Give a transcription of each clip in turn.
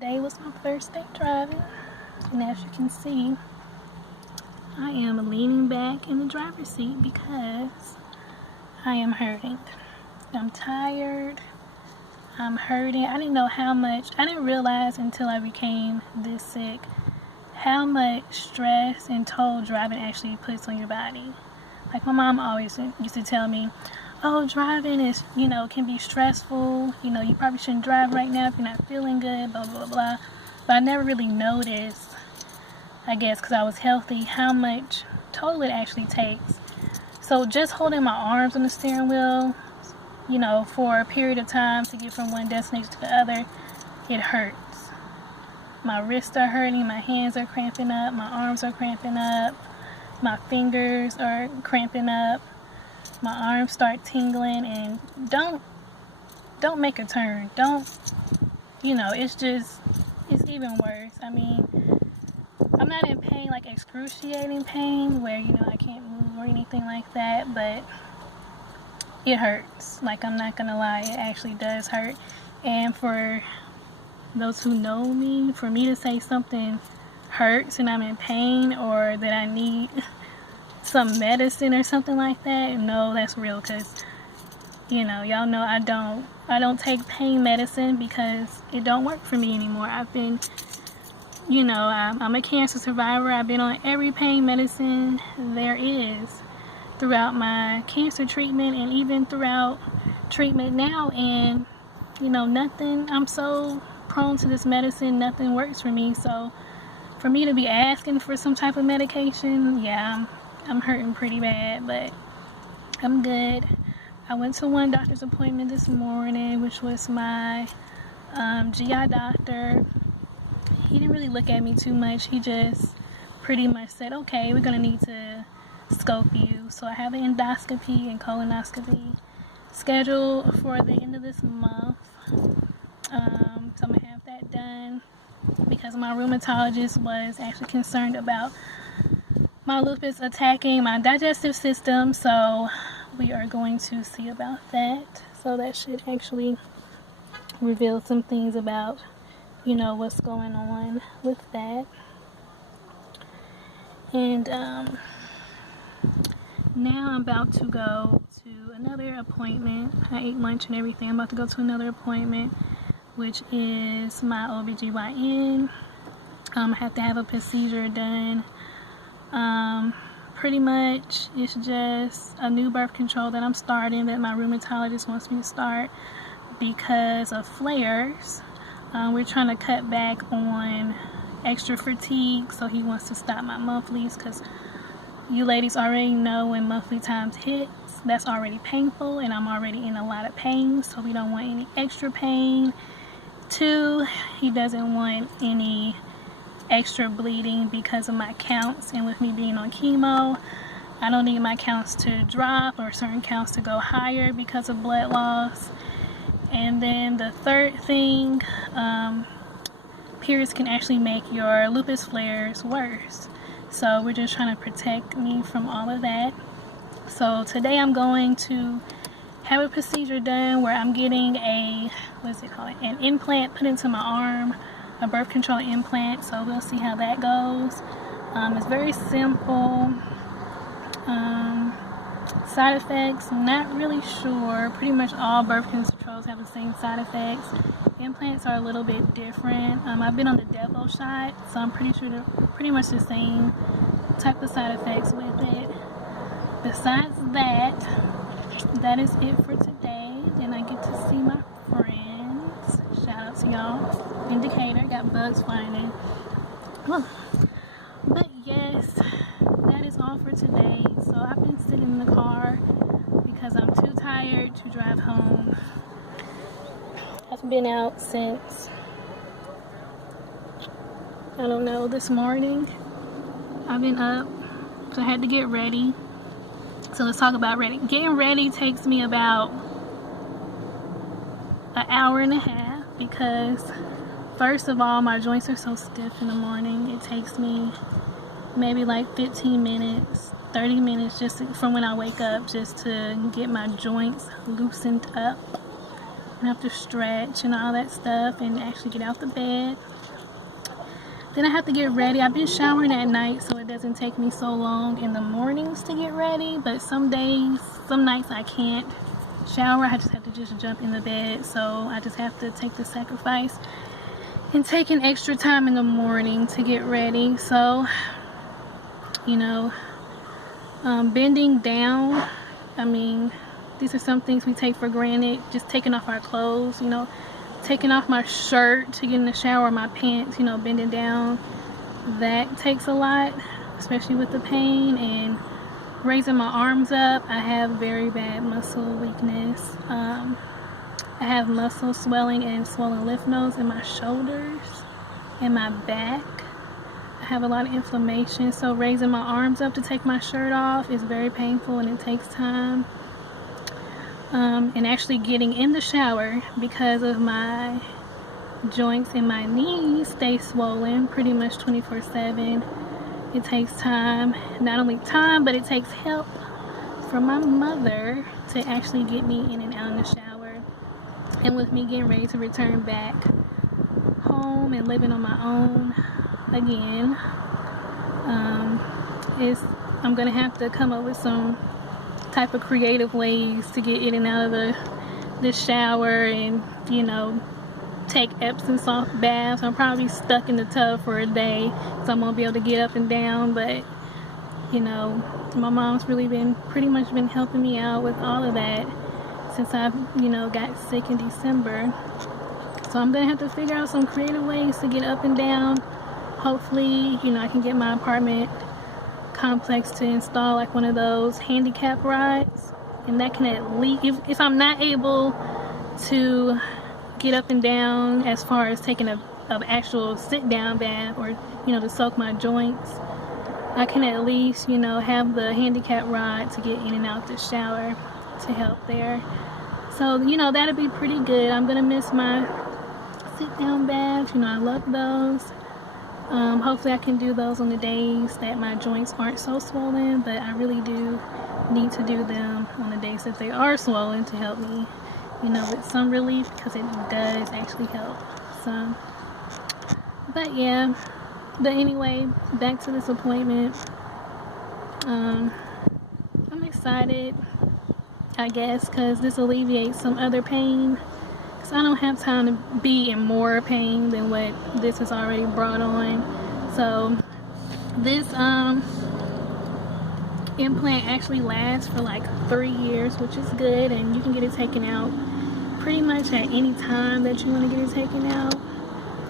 Today was my first day driving, and as you can see, I am leaning back in the driver's seat because I am hurting. I'm tired. I'm hurting. I didn't know how much, I didn't realize until I became this sick how much stress and toll driving actually puts on your body. Like my mom always used to tell me, oh, driving is, can be stressful. You probably shouldn't drive right now if you're not feeling good, blah, blah, blah. But I never really noticed, I guess because I was healthy, how much toll it actually takes. So just holding my arms on the steering wheel, for a period of time to get from one destination to the other, it hurts. My wrists are hurting, my hands are cramping up, my arms are cramping up, my fingers are cramping up, my arms start tingling, and don't make a turn. It's even worse. I mean, I'm not in pain, like excruciating pain, where, I can't move or anything like that, but it hurts. Like, I'm not gonna lie, it actually does hurt. And for those who know me, for me to say something hurts and I'm in pain, or that I need some medicine or something like that, no, that's real, because y'all know I don't take pain medicine because it don't work for me anymore. I've been, I'm a cancer survivor. I've been on every pain medicine there is throughout my cancer treatment and even throughout treatment now, and nothing, I'm so prone to this medicine, nothing works for me. So for me to be asking for some type of medication, yeah, I'm hurting pretty bad, but I'm good. I went to one doctor's appointment this morning, which was my GI doctor. He didn't really look at me too much. He just pretty much said, okay, we're going to need to scope you. So I have an endoscopy and colonoscopy scheduled for the end of this month. So I'm going to have that done because my rheumatologist was actually concerned about my lupus attacking my digestive system. So we are going to see about that. So that should actually reveal some things about, what's going on with that. And now I'm about to go to another appointment. I ate lunch and everything. I'm about to go to another appointment, which is my OBGYN. I have to have a procedure done. Pretty much it's just a new birth control that I'm starting, that my rheumatologist wants me to start because of flares. We're trying to cut back on extra fatigue, so he wants to stop my monthlies, because you ladies already know when monthly times hits, that's already painful, and I'm already in a lot of pain, so we don't want any extra pain. 2, he doesn't want any extra bleeding because of my counts, and with me being on chemo, I don't need my counts to drop or certain counts to go higher because of blood loss. And then the third thing, periods can actually make your lupus flares worse. So we're just trying to protect me from all of that. So today I'm going to have a procedure done where I'm getting an implant put into my arm, a birth control implant. So we'll see how that goes. It's very simple. Side effects, I'm not really sure. Pretty much all birth controls have the same side effects. Implants are a little bit different. I've been on the Depo shot, so I'm pretty sure they're pretty much the same type of side effects with it. Besides that, that is it for today. Then I get to see my friends. Shout out to y'all. Indicator, got bugs flying in. But yes, that is all for today. So I've been sitting in the car because I'm too tired to drive home. I've been out since, I don't know, this morning. I've been up, so I had to get ready. So let's talk about ready. Getting ready takes me about an hour and a half because first of all, my joints are so stiff in the morning. It takes me maybe like 15 minutes, 30 minutes just from when I wake up, just to get my joints loosened up. and have to stretch and all that stuff and actually get out the bed. Then I have to get ready. I've been showering at night, so it doesn't take me so long in the mornings to get ready, but some nights I can't shower. I just have to just jump in the bed, so I just have to take the sacrifice and take an extra time in the morning to get ready. So, you know, bending down, I mean, these are some things we take for granted. Just taking off our clothes, you know, taking off my shirt to get in the shower, my pants, you know, bending down, that takes a lot, especially with the pain. And raising my arms up, I have very bad muscle weakness. I have muscle swelling and swollen lymph nodes in my shoulders and my back. I have a lot of inflammation, so raising my arms up to take my shirt off is very painful and it takes time. And actually getting in the shower, because of my joints and my knees stay swollen pretty much 24/7. It takes time, not only time, but it takes help from my mother to actually get me in and out of the shower. And with me getting ready to return back home and living on my own again, I'm gonna have to come up with some type of creative ways to get in and out of the shower, and, you know, take Epsom salt baths. I'm probably stuck in the tub for a day, so I won't be able to get up and down. But, you know, my mom's really pretty much been helping me out with all of that since I've, you know, got sick in December. So I'm gonna have to figure out some creative ways to get up and down. Hopefully, you know, I can get my apartment complex to install like one of those handicap rides, and that can at least, if I'm not able to get up and down as far as taking an actual sit down bath, or, you know, to soak my joints, I can at least, you know, have the handicap ride to get in and out the shower to help there. So, you know, that'll be pretty good. I'm gonna miss my sit down baths, you know, I love those. Hopefully I can do those on the days that my joints aren't so swollen, but I really do need to do them on the days that they are swollen to help me, you know, with some relief, because it does actually help. So, but yeah, but anyway, back to this appointment. I'm excited, I guess, because this alleviates some other pain. I don't have time to be in more pain than what this has already brought on. So this implant actually lasts for like 3 years, which is good, and you can get it taken out pretty much at any time that you want to get it taken out.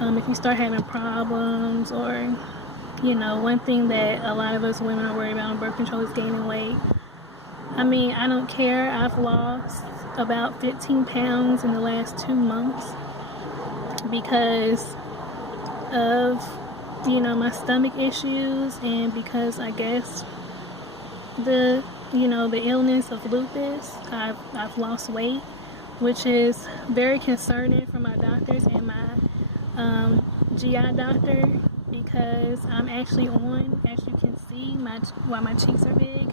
If you start having problems, or, you know, one thing that a lot of us women are worried about on birth control is gaining weight. I mean, I don't care. I've lost about 15 pounds in the last 2 months because of, you know, my stomach issues, and because I guess the illness of lupus, I've lost weight, which is very concerning for my doctors and my GI doctor, because I'm actually on, as you can see, while my cheeks are big,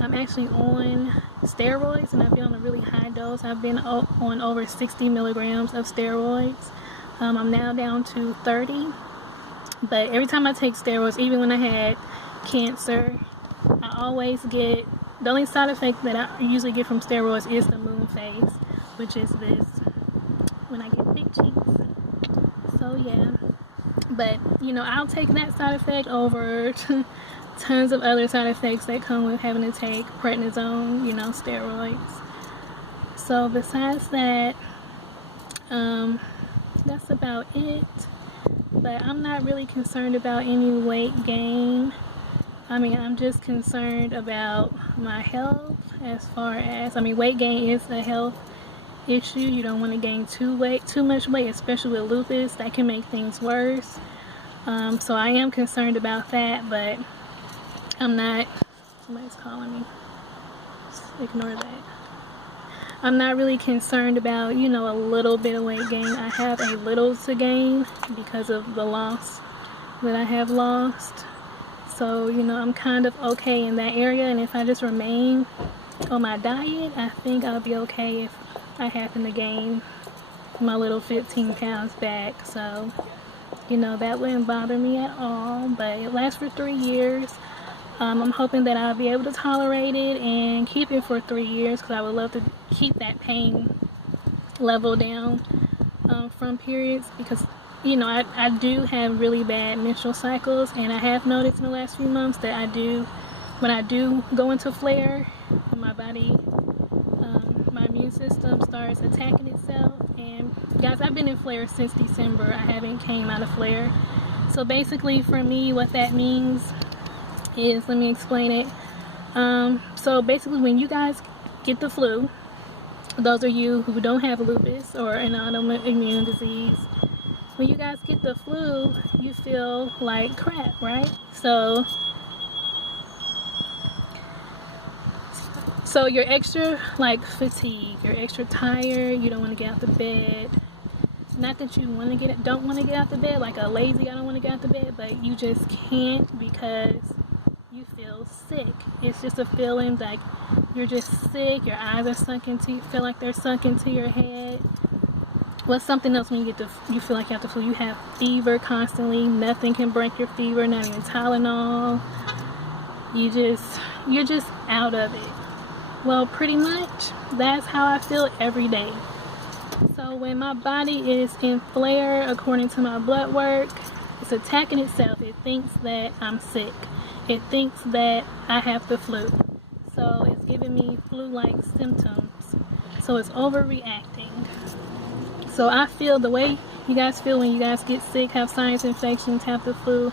I'm actually on steroids, and I've been on a really high dose. I've been on over 60 milligrams of steroids. I'm now down to 30, but every time I take steroids, even when I had cancer, I always get, the only side effect that I usually get from steroids is the moon phase, which is this, when I get big cheeks. So yeah, but, you know, I'll take that side effect over tons of other side effects that come with having to take prednisone, you know, steroids. So besides that, that's about it. But I'm not really concerned about any weight gain. I mean, I'm just concerned about my health, as far as, I mean, weight gain is a health issue. You don't want to gain too much weight, especially with lupus. That can make things worse. So I am concerned about that, but I'm not, somebody's calling me, just ignore that. I'm not really concerned about, you know, a little bit of weight gain. I have a little to gain because of the loss that I have lost. So, you know, I'm kind of okay in that area, and if I just remain on my diet, I think I'll be okay I happen to gain my little 15 pounds back. So, you know, that wouldn't bother me at all. But it lasts for 3 years. I'm hoping that I'll be able to tolerate it and keep it for 3 years, because I would love to keep that pain level down from periods, because you know, I do have really bad menstrual cycles, and I have noticed in the last few months that when I do go into flare, my body, my immune system starts attacking itself. And guys, I've been in flare since December. I haven't came out of flare. So basically for me, what that means is, let me explain it. So basically when you guys get the flu, those of you who don't have lupus or an autoimmune disease, when you guys get the flu, you feel like crap, right? So you're extra like fatigued, you're extra tired, you don't want to get out the bed. Not that you don't want to get out the bed, like a lazy I don't want to get out the bed, but you just can't because you feel sick. It's just a feeling like you're just sick, your eyes are sunk into, you feel like they're sunk into your head. Well, something else when you feel like you have the flu. You have fever constantly. Nothing can break your fever, not even Tylenol. You're just out of it. Well, pretty much that's how I feel every day. So when my body is in flare, according to my blood work, it's attacking itself. It thinks that I'm sick. It thinks that I have the flu. So it's giving me flu-like symptoms. So it's overreacting. So I feel the way you guys feel when you guys get sick, have sinus infections, have the flu.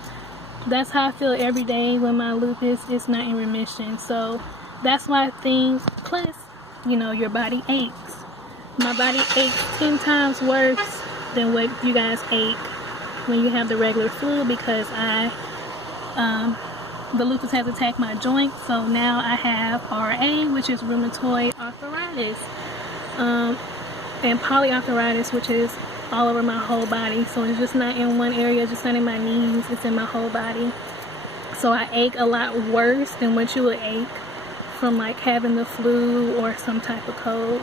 That's how I feel every day when my lupus is not in remission. So that's why things, plus, you know, your body aches. My body aches 10 times worse than what you guys ache when you have the regular flu, because the lupus has attacked my joints. So now I have RA, which is rheumatoid arthritis. And polyarthritis, which is all over my whole body. So it's just not in one area, just not in my knees, it's in my whole body. So I ache a lot worse than what you would ache from like having the flu or some type of cold.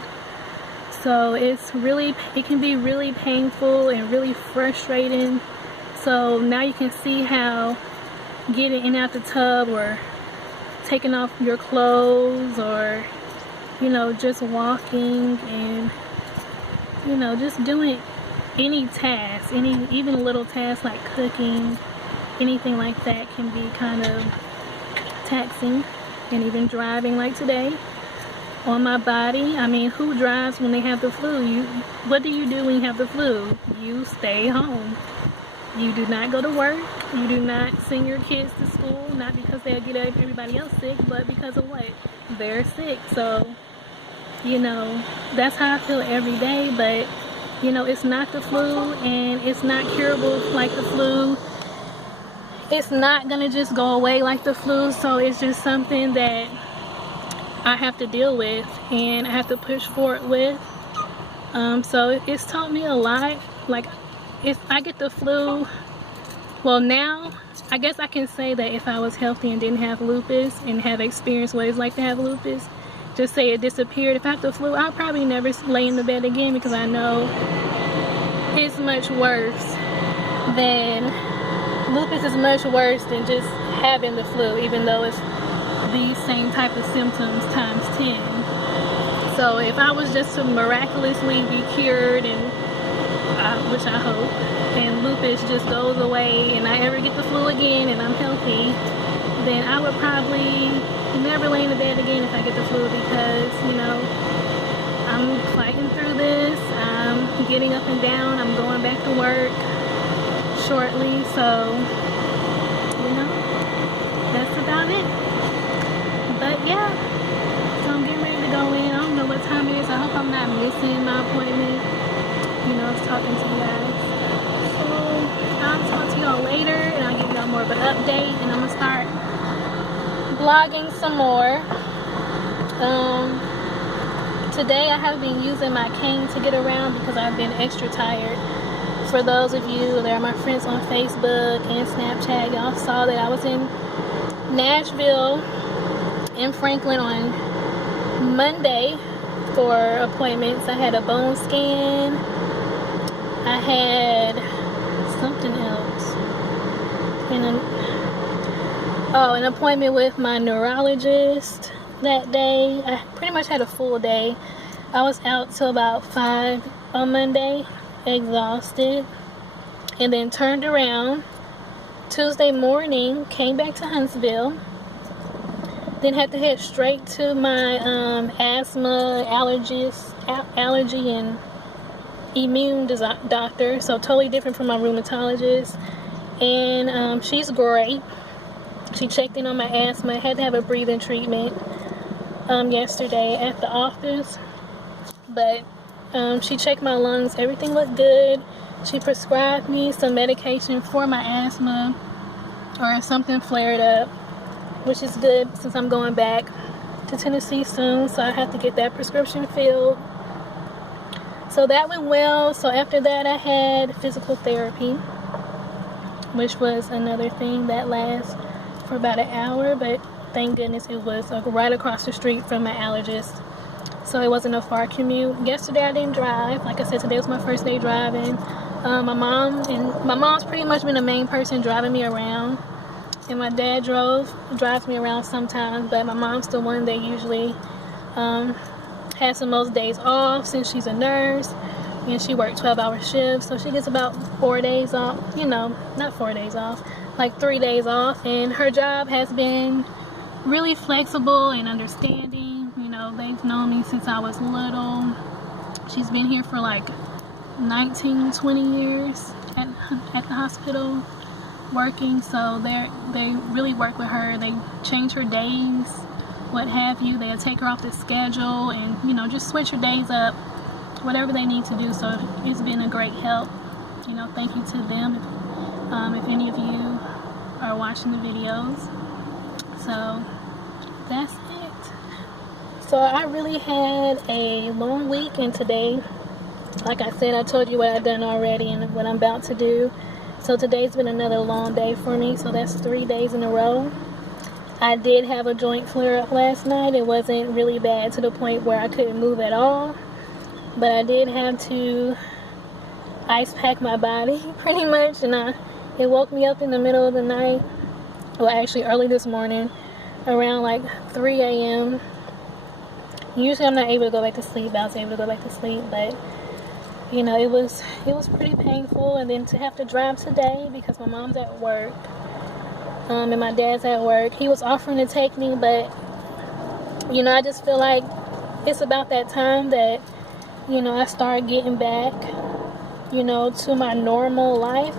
So it can be really painful and really frustrating. So now you can see how getting in and out the tub, or taking off your clothes, or, you know, just walking and, you know, just doing any task, even little tasks like cooking, anything like that can be kind of taxing. And even driving like today on my body. I mean, who drives when they have the flu? What do you do when you have the flu? You stay home. You do not go to work. You do not send your kids to school, not because they'll get everybody else sick, but because of what? They're sick. So, you know, that's how I feel every day. But, you know, it's not the flu, and it's not curable like the flu. It's not gonna just go away like the flu. So it's just something that I have to deal with, and I have to push forward with. So it's taught me a lot. Like, if I get the flu, well, now I guess I can say that if I was healthy and didn't have lupus and have experienced what it's like to have lupus, just say it disappeared. If I have the flu, I'll probably never lay in the bed again, because I know it's much worse than lupus is much worse than just having the flu, even though it's these same type of symptoms times 10. So if I was just to miraculously be cured, and which I hope, and lupus just goes away and I ever get the flu again and I'm healthy, then I would probably never lay in the bed again if I get the flu, because, you know, I'm fighting through this. I'm getting up and down. I'm going back to work shortly, so, you know, that's about it. But yeah, so I'm getting ready to go in. I don't know what time it is. I hope I'm not missing my appointment, you know, talking to you guys. So I'll talk to y'all later, and I'll give y'all more of an update, and I'm gonna start vlogging some more. Today I have been using my cane to get around because I've been extra tired. For those of you that are my friends on Facebook and Snapchat, y'all saw that I was in Nashville and Franklin on Monday for appointments. I had a bone scan. I had something else. And an appointment with my neurologist that day. I pretty much had a full day. I was out till about 5 on Monday, exhausted, and then turned around Tuesday morning, came back to Huntsville, then had to head straight to my asthma, allergy and immune doctor, so totally different from my rheumatologist. And she's great. She checked in on my asthma. I had to have a breathing treatment yesterday at the office, but she checked my lungs. Everything looked good. She prescribed me some medication for my asthma or if something flared up, which is good since I'm going back to Tennessee soon, so I have to get that prescription filled. So that went well. So after that, I had physical therapy, which was another thing that lasts for about an hour, but thank goodness it was right across the street from my allergist, so it wasn't a far commute. Yesterday I didn't drive. Like I said, today was my first day driving. My mom's pretty much been the main person driving me around, and my dad drives me around sometimes, but my mom's the one that usually has the most days off since she's a nurse and she worked 12-hour shifts, so she gets about 4 days off. Not 4 days off, like 3 days off. And her job has been really flexible and understanding. They've known me since I was little. She's been here for like 19-20 years at the hospital working, so they really work with her. They change her days, what have you. They'll take her off the schedule and just switch her days up, whatever they need to do. So it's been a great help. Thank you to them if any of you are watching the videos. So that's it. So I really had a long week, and today, like I said, I told you what I've done already and what I'm about to do. So today's been another long day for me, so that's 3 days in a row. I did have a joint flare-up last night. It wasn't really bad to the point where I couldn't move at all, but I did have to ice pack my body pretty much, and it woke me up in the middle of the night. Well, actually early this morning, around like 3 a.m. Usually I'm not able to go back to sleep. I was able to go back to sleep, but it was pretty painful. And then to have to drive today because my mom's at work, and my dad's at work. He was offering to take me, but I just feel like it's about that time that I start getting back to my normal life.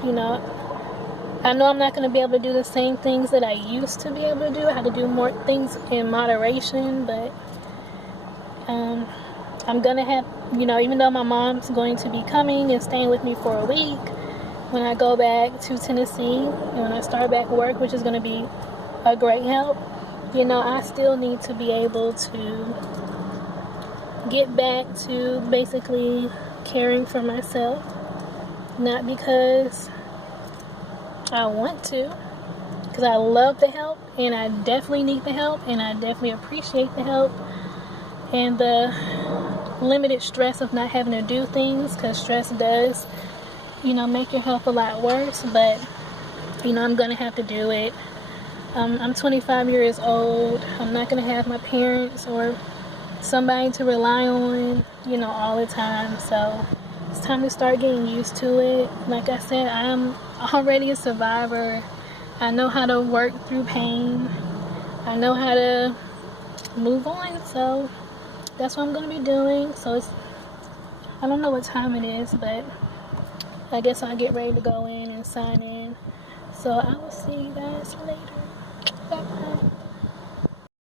I know I'm not going to be able to do the same things that I used to be able to do. I have to do more things in moderation, but I'm going to have, even though my mom's going to be coming and staying with me for a week, when I go back to Tennessee and when I start back work, which is going to be a great help, I still need to be able to get back to basically caring for myself. Not because I want to, because I love the help and I definitely need the help and I definitely appreciate the help and the limited stress of not having to do things, because stress does make your health a lot worse. But I'm gonna have to do it. I'm 25 years old. I'm not gonna have my parents or somebody to rely on all the time, so it's time to start getting used to it. Like I said, I am already a survivor. I know how to work through pain. I know how to move on, so that's what I'm going to be doing. So I don't know what time it is, but I guess I'll get ready to go in and sign in. So I will see you guys later. Bye-bye.